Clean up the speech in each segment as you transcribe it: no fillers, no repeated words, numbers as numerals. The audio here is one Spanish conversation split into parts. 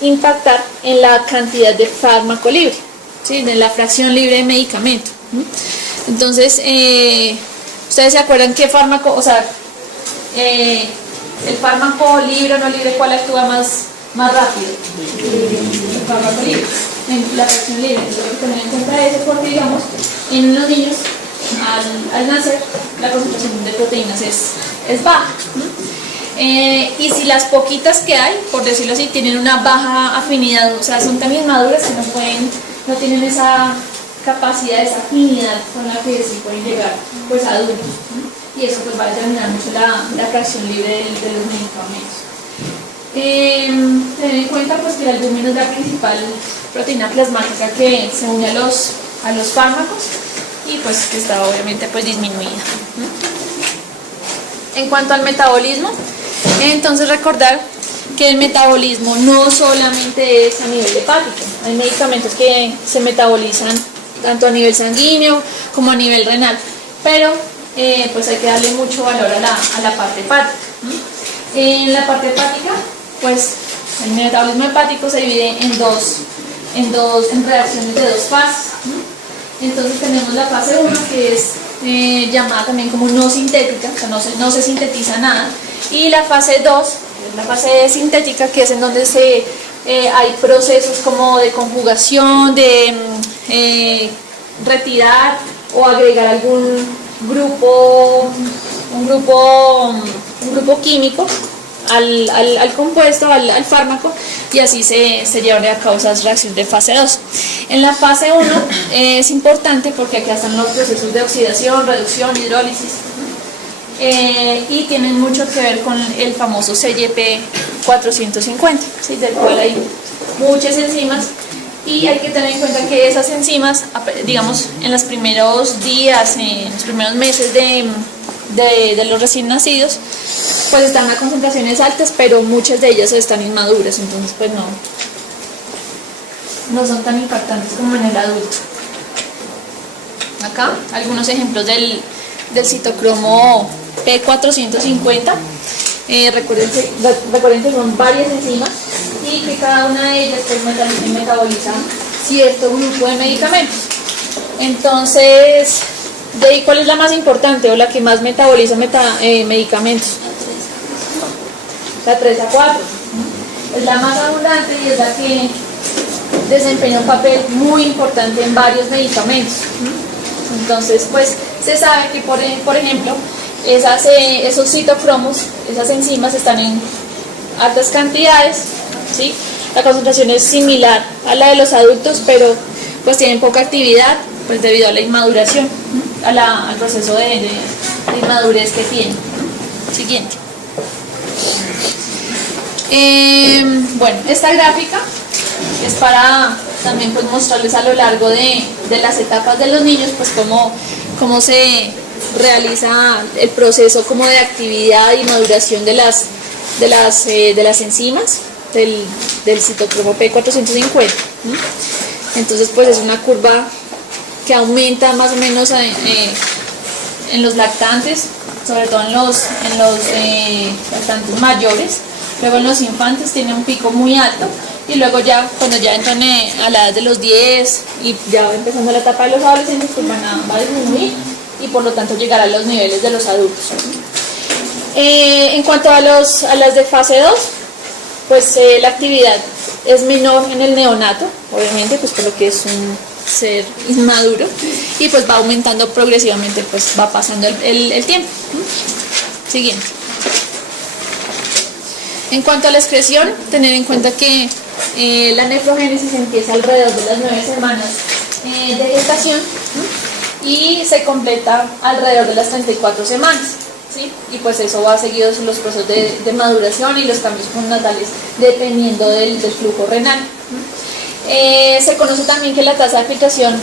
impactar en la cantidad de fármaco libre, ¿sí? En la fracción libre de medicamento. Entonces, ¿ustedes se acuerdan qué fármaco, o sea, el fármaco libre o no libre, cuál actúa más rápido? El fármaco libre, la fracción libre. Entonces hay que tener en cuenta eso porque, digamos, en los niños, al nacer, la concentración de proteínas es baja. Y si las poquitas que hay, por decirlo así, tienen una baja afinidad, o sea, son tan inmaduras que no tienen esa capacidad, esa afinidad con la que sí pueden llegar pues a adultos, y eso pues va a determinar mucho la fracción libre de los medicamentos. Tener en cuenta pues que la albúmina es la principal proteína plasmática que se une a los fármacos y pues que está obviamente pues disminuida. En cuanto al metabolismo, entonces recordar que el metabolismo no solamente es a nivel hepático, hay medicamentos que se metabolizan tanto a nivel sanguíneo como a nivel renal, pero pues hay que darle mucho valor a la parte hepática. En la parte hepática, pues el metabolismo hepático se divide en reacciones de dos fases. Entonces tenemos la fase 1, que es llamada también como no sintética, o sea, no se sintetiza nada, y la fase 2, es la fase sintética, que es en donde hay procesos como de conjugación, de retirar o agregar algún grupo químico al compuesto, al fármaco, y así se llevan a cabo esas reacciones de fase 2. En la fase 1 es importante porque acá están los procesos de oxidación, reducción, hidrólisis, y tienen mucho que ver con el famoso CYP 450, ¿sí? Del cual hay muchas enzimas, y hay que tener en cuenta que esas enzimas, digamos, en los primeros días, en los primeros meses de los recién nacidos, pues están a concentraciones altas, pero muchas de ellas están inmaduras, entonces pues no son tan impactantes como en el adulto. Acá algunos ejemplos del citocromo P450. Recuerden que son varias enzimas y que cada una de ellas pues metaboliza cierto grupo de medicamentos. Entonces, ¿de ahí cuál es la más importante o la que más metaboliza medicamentos? La 3A4. Es la más abundante y es la que desempeña un papel muy importante en varios medicamentos. Entonces, pues se sabe que, por ejemplo, esos citocromos, esas enzimas están en altas cantidades, ¿sí? La concentración es similar a la de los adultos, pero pues tienen poca actividad, pues debido a la inmaduración, al proceso de inmadurez que tienen. Siguiente. Bueno, esta gráfica es para también pues mostrarles a lo largo de las etapas de los niños pues cómo se realiza el proceso como de actividad y maduración de las enzimas del citocromo P450. Entonces pues es una curva que aumenta más o menos en los lactantes, sobre todo en los lactantes mayores. Luego en los infantes tiene un pico muy alto, y luego ya cuando ya entran a la edad de los 10 y ya va empezando la etapa de los adolescentes, pues va a disminuir y por lo tanto llegar a los niveles de los adultos. En cuanto a las de fase 2, pues la actividad es menor en el neonato, obviamente, pues por lo que es un ser inmaduro, y pues va aumentando progresivamente, pues va pasando el tiempo. Siguiente. En cuanto a la excreción, tener en cuenta que la nefrogénesis empieza alrededor de las 9 semanas de gestación y se completa alrededor de las 34 semanas, ¿sí? Y pues eso va seguido los procesos de maduración y los cambios postnatales dependiendo del flujo renal. Se conoce también que la tasa de filtración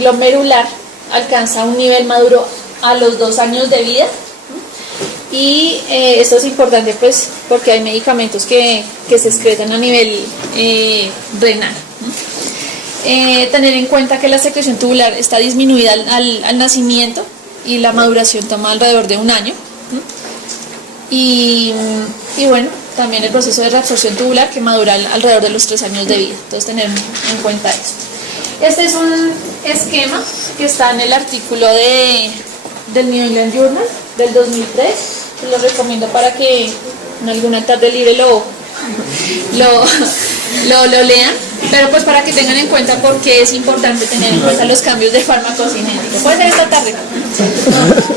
glomerular alcanza un nivel maduro a los 2 años de vida. Y esto es importante pues porque hay medicamentos que se excretan a nivel renal. Tener en cuenta que la secreción tubular está disminuida al nacimiento y la maduración toma alrededor de 1 año. Y bueno, también el proceso de reabsorción tubular que madura alrededor de los 3 años de vida. Entonces tener en cuenta eso. Este es un esquema que está en el artículo del New England Journal del 2003. Lo recomiendo para que en alguna tarde libre lo lean, pero pues para que tengan en cuenta por qué es importante tener en cuenta los cambios de farmacocinética. Puede ser esta tarde.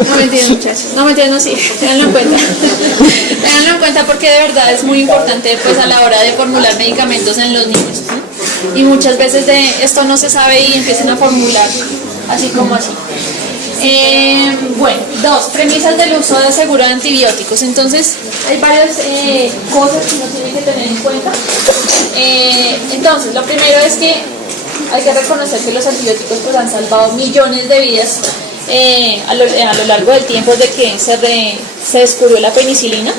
No me entienden, muchachos. No me entienden, no, sí. Ténganlo en cuenta. Ténganlo en cuenta porque de verdad es muy importante pues a la hora de formular medicamentos en los niños. Y muchas veces de esto no se sabe y empiezan a formular así como así. Bueno, 2, premisas del uso de seguro de antibióticos. Entonces, hay varias cosas que uno tiene que tener en cuenta. Entonces, lo primero es que hay que reconocer que los antibióticos pues, han salvado millones de vidas a lo largo del tiempo desde que se descubrió la penicilina.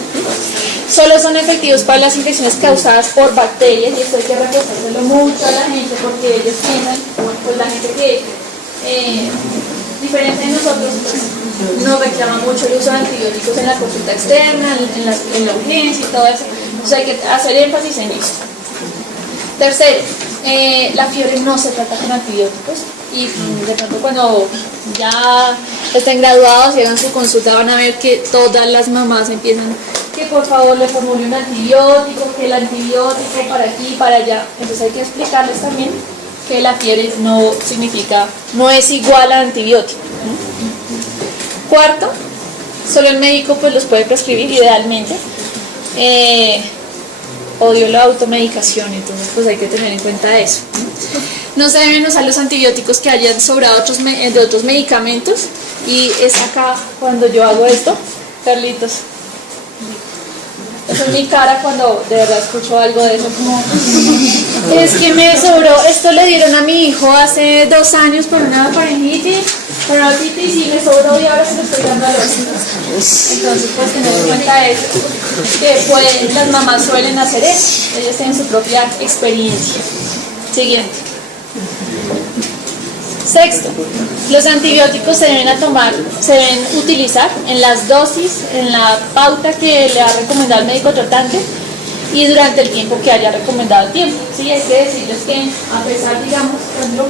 Solo son efectivos para las infecciones causadas por bacterias, y esto hay que reforzárselo mucho a la gente porque ellos piensan, pues la gente que diferente de nosotros, pues, nos reclama mucho el uso de antibióticos en la consulta externa, en la urgencia y todo eso. Entonces hay que hacer énfasis en eso. Tercero, la fiebre no se trata con antibióticos y de pronto cuando ya estén graduados y hagan su consulta van a ver que todas las mamás empiezan que por favor le formule un antibiótico, que el antibiótico para aquí y para allá. Entonces hay que explicarles también que la fiebre no es igual al antibiótico. Cuarto, solo el médico pues los puede prescribir idealmente. Odio la automedicación, entonces pues hay que tener en cuenta eso. No se deben usar los antibióticos que hayan sobrado de otros medicamentos, y es acá cuando yo hago esto, Carlitos. Esa es mi cara cuando de verdad escucho algo de eso, como es que me sobró, esto le dieron a mi hijo hace 2 años por una faringitis, y me sobró y ahora se lo estoy dando a los hijos. Entonces pues tener en cuenta eso, que las mamás suelen hacer eso, ellas tienen su propia experiencia. Siguiente. Sexto, los antibióticos se deben utilizar en las dosis, en la pauta que le ha recomendado el médico tratante y durante el tiempo que haya recomendado el tiempo. Sí, hay que decirles que a pesar, digamos, por ejemplo,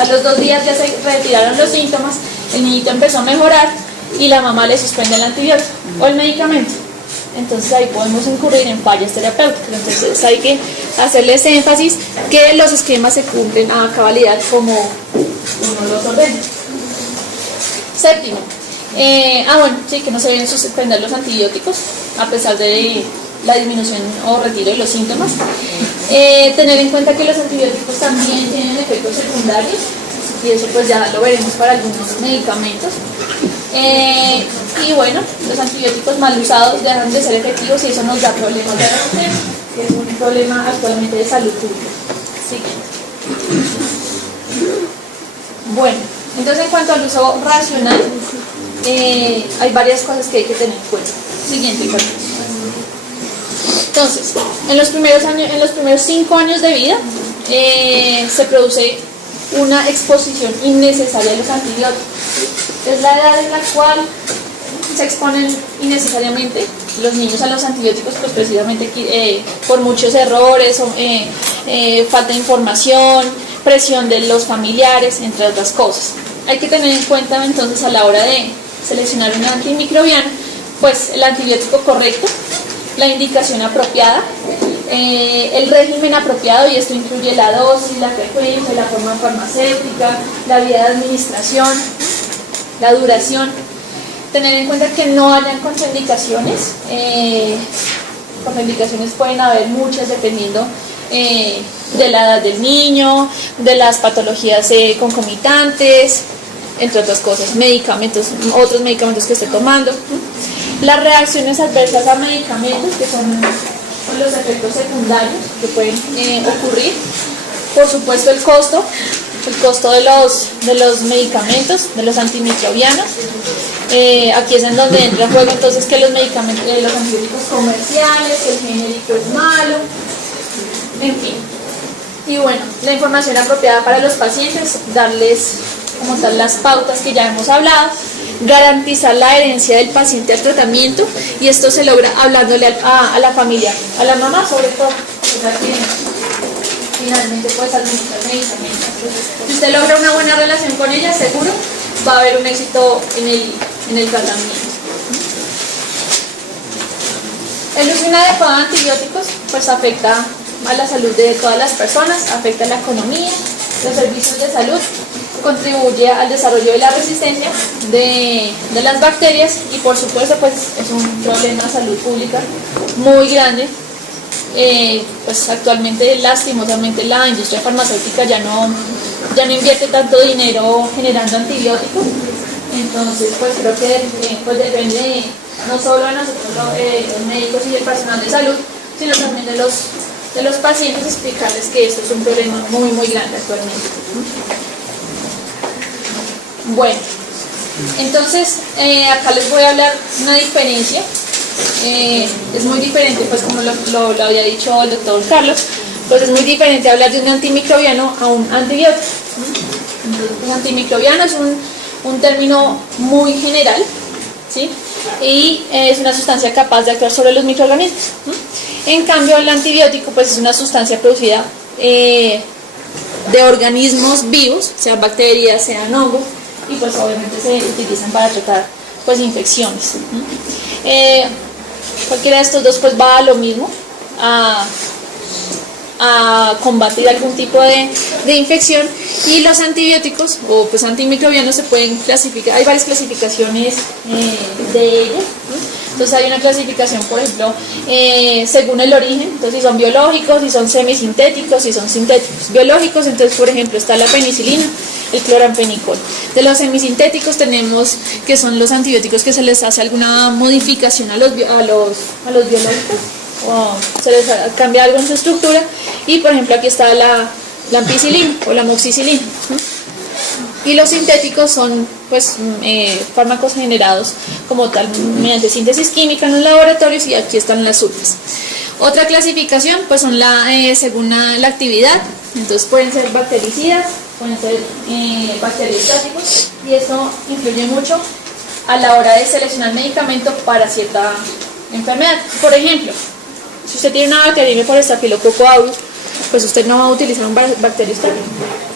a los 2 días ya se retiraron los síntomas, el niñito empezó a mejorar y la mamá le suspende el antibiótico o el medicamento. Entonces ahí podemos incurrir en fallas terapéuticas. Entonces hay que hacerles énfasis que los esquemas se cumplen a cabalidad como uno los ordena. Séptimo, bueno, sí, que no se deben suspender los antibióticos a pesar de la disminución o retiro de los síntomas. Tener en cuenta que los antibióticos también tienen efectos secundarios, y eso pues ya lo veremos para algunos medicamentos. Y bueno, los antibióticos mal usados dejan de ser efectivos y eso nos da problemas de resistencia, que es un problema actualmente de salud pública. Siguiente. Bueno, entonces en cuanto al uso racional, hay varias cosas que hay que tener en cuenta. Siguiente. Entonces, en los primeros 5 años de vida se produce una exposición innecesaria a los antibióticos. Es la edad en la cual se exponen innecesariamente los niños a los antibióticos, pues precisamente por muchos errores, falta de información, presión de los familiares, entre otras cosas. Hay que tener en cuenta entonces a la hora de seleccionar un antimicrobiano, pues el antibiótico correcto, la indicación apropiada, el régimen apropiado, y esto incluye la dosis, la frecuencia, la forma farmacéutica, la vía de administración, la duración. Tener en cuenta que no hayan contraindicaciones. Contraindicaciones pueden haber muchas dependiendo de la edad del niño, de las patologías concomitantes, entre otras cosas, otros medicamentos que esté tomando. Las reacciones adversas a medicamentos, que son los efectos secundarios que pueden ocurrir. Por supuesto el costo de los medicamentos, de los antimicrobianos. Aquí es en donde entra en juego entonces que los antibióticos comerciales, que el genérico es malo, en fin. Y bueno, la información apropiada para los pacientes, darles como tal las pautas que ya hemos hablado, garantizar la adherencia del paciente al tratamiento, y esto se logra hablándole a la familia, a la mamá sobre todo, que es la que finalmente pues administrar medicamentos. Si usted logra una buena relación con ella, seguro va a haber un éxito en el tratamiento. El uso inadecuado de antibióticos pues afecta a la salud de todas las personas, afecta a la economía, los servicios de salud, contribuye al desarrollo de la resistencia de las bacterias, y por supuesto pues es un problema de salud pública muy grande. Pues actualmente lastimosamente la industria farmacéutica ya no invierte tanto dinero generando antibióticos, entonces pues creo que pues depende no solo de nosotros los médicos y el personal de salud, sino también de los pacientes, explicarles que esto es un problema muy muy grande actualmente. Bueno, entonces acá les voy a hablar una diferencia. Es muy diferente, pues como lo había dicho el doctor Carlos, pues es muy diferente hablar de un antimicrobiano a un antibiótico. Entonces, un antimicrobiano es un término muy general, ¿sí? Y es una sustancia capaz de actuar sobre los microorganismos. En cambio, el antibiótico pues es una sustancia producida de organismos vivos, sean bacterias, sean hongos, y pues obviamente se utilizan para tratar pues infecciones. Cualquiera de estos dos pues va a lo mismo, a combatir algún tipo de infección, y los antibióticos o pues antimicrobianos se pueden clasificar, hay varias clasificaciones de ellos, ¿no? Entonces hay una clasificación, por ejemplo, según el origen, entonces si son biológicos, si son semisintéticos, si son sintéticos. Biológicos, entonces por ejemplo está la penicilina, el cloramfenicol. De los semisintéticos tenemos que son los antibióticos que se les hace alguna modificación a los biológicos, o se les cambia algo en su estructura, y por ejemplo aquí está la ampicilina o la amoxicilina, ¿no? Y los sintéticos son pues fármacos generados como tal mediante síntesis química en los laboratorios, y aquí están las suyas. Otra clasificación pues son según la actividad, entonces pueden ser bactericidas, pueden ser bacteriostáticos, y eso influye mucho a la hora de seleccionar medicamento para cierta enfermedad. Por ejemplo, si usted tiene una bacteria por Staphylococcus aureus, pues usted no va a utilizar un bacteriostático.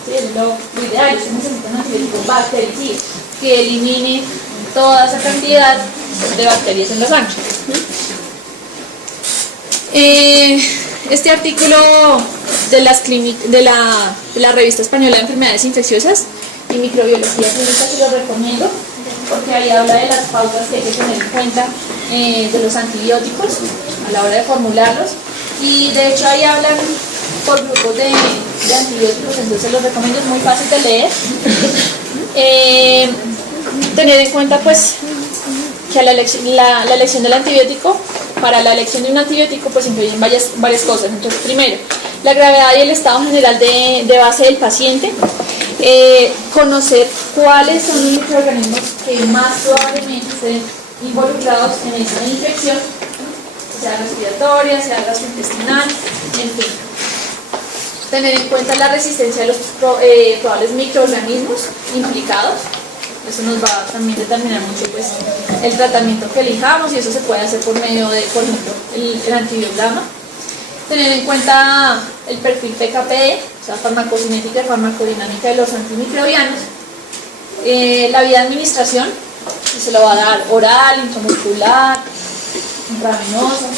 Sí, es lo ideal. Usted necesita un antibiótico bactericida que elimine toda esa cantidad de bacterias en la sangre. Este artículo de la Revista Española de Enfermedades Infecciosas y Microbiología Clínica se lo recomiendo, porque ahí habla de las pautas que hay que tener en cuenta de los antibióticos a la hora de formularlos, y de hecho ahí hablan por grupos de antibióticos, entonces los recomiendo, es muy fácil de leer. Tener en cuenta pues que la elección del antibiótico, para la elección de un antibiótico pues influyen varias cosas. Entonces, primero, la gravedad y el estado general de base del paciente, conocer cuáles son los microorganismos que más probablemente estén involucrados en esa infección, sea respiratoria, sea gastrointestinal, en fin. Tener en cuenta la resistencia de los probables microorganismos implicados. Eso nos va a también determinar mucho pues, el tratamiento que elijamos, y eso se puede hacer por medio de, por ejemplo, el antibiograma. Tener en cuenta el perfil PKPD, o sea, farmacocinética y farmacodinámica de los antimicrobianos. La vía de administración, que se lo va a dar oral, intramuscular, intravenosa.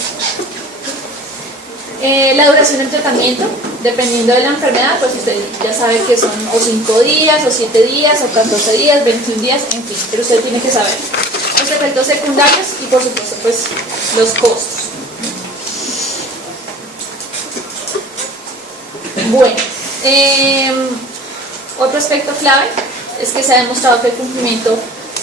La duración del tratamiento, dependiendo de la enfermedad, pues usted ya sabe que son o 5 días, o 7 días, o 14 días, 21 días, en fin, pero usted tiene que saber los efectos secundarios y por supuesto pues los costos. Bueno, otro aspecto clave es que se ha demostrado que el cumplimiento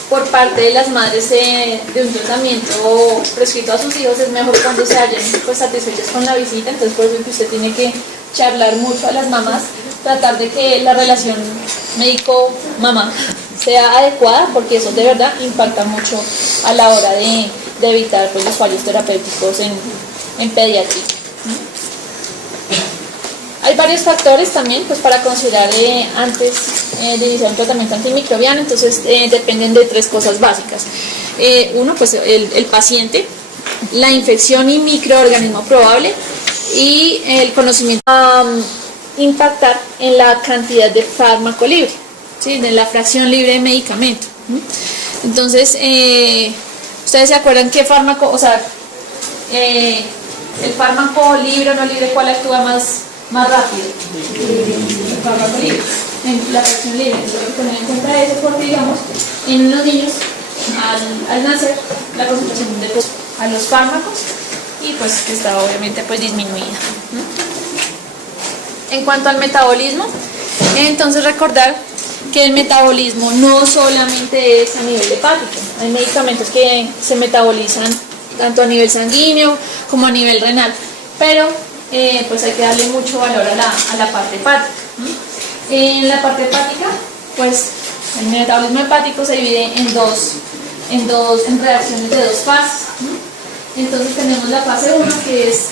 por parte de las madres de un tratamiento prescrito a sus hijos es mejor cuando se hallen pues, satisfechas con la visita. Entonces por eso es que usted tiene que charlar mucho a las mamás, tratar de que la relación médico-mamá sea adecuada, porque eso de verdad impacta mucho a la hora de evitar pues, los fallos terapéuticos en pediatría. Hay varios factores también pues, para considerar antes de iniciar un tratamiento antimicrobiano, entonces dependen de 3 cosas básicas. Uno, pues el paciente, la infección y microorganismo probable y el conocimiento impactar en la cantidad de fármaco libre, ¿sí? De la fracción libre de medicamento. Entonces, ¿ustedes se acuerdan qué fármaco, o sea, el fármaco libre o no libre, cuál actúa más rápido? El fármaco libre, en la fracción libre. Entonces, hay que tener en cuenta eso porque, digamos, en los niños, al nacer, la concentración de a los fármacos y pues que está obviamente pues disminuida. En cuanto al metabolismo, entonces recordar que el metabolismo no solamente es a nivel hepático, hay medicamentos que se metabolizan tanto a nivel sanguíneo como a nivel renal, pero pues hay que darle mucho valor a la parte hepática. En la parte hepática, pues el metabolismo hepático se divide en reacciones de 2 fases. Entonces tenemos la fase 1 que es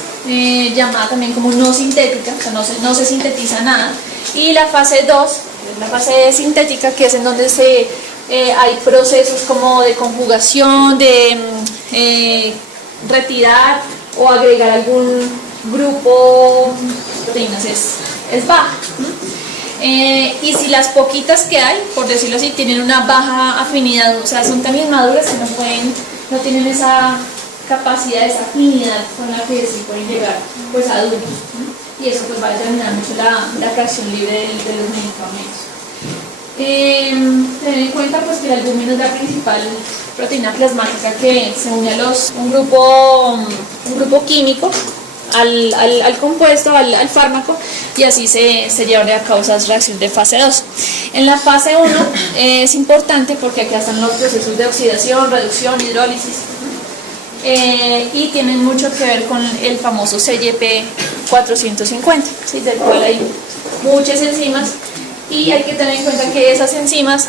llamada también como no sintética, o sea, no se sintetiza nada, y la fase 2, es la fase sintética, que es en donde hay procesos como de conjugación, de retirar o agregar algún grupo de proteínas, es baja. Y si las poquitas que hay, por decirlo así, tienen una baja afinidad, o sea, son también maduras que no tienen esa capacidad, esa afinidad con la que sí pueden llegar pues a adultos, y eso pues va a determinar mucho la fracción libre de los medicamentos. Tener en cuenta pues que el albúmino es la principal proteína plasmática que se une a un grupo químico al compuesto, al fármaco, y así se llevan a cabo esas reacciones de fase 2. En la fase 1 es importante porque aquí están los procesos de oxidación, reducción, hidrólisis, y tienen mucho que ver con el famoso CYP 450, ¿sí? Del cual hay muchas enzimas, y hay que tener en cuenta que esas enzimas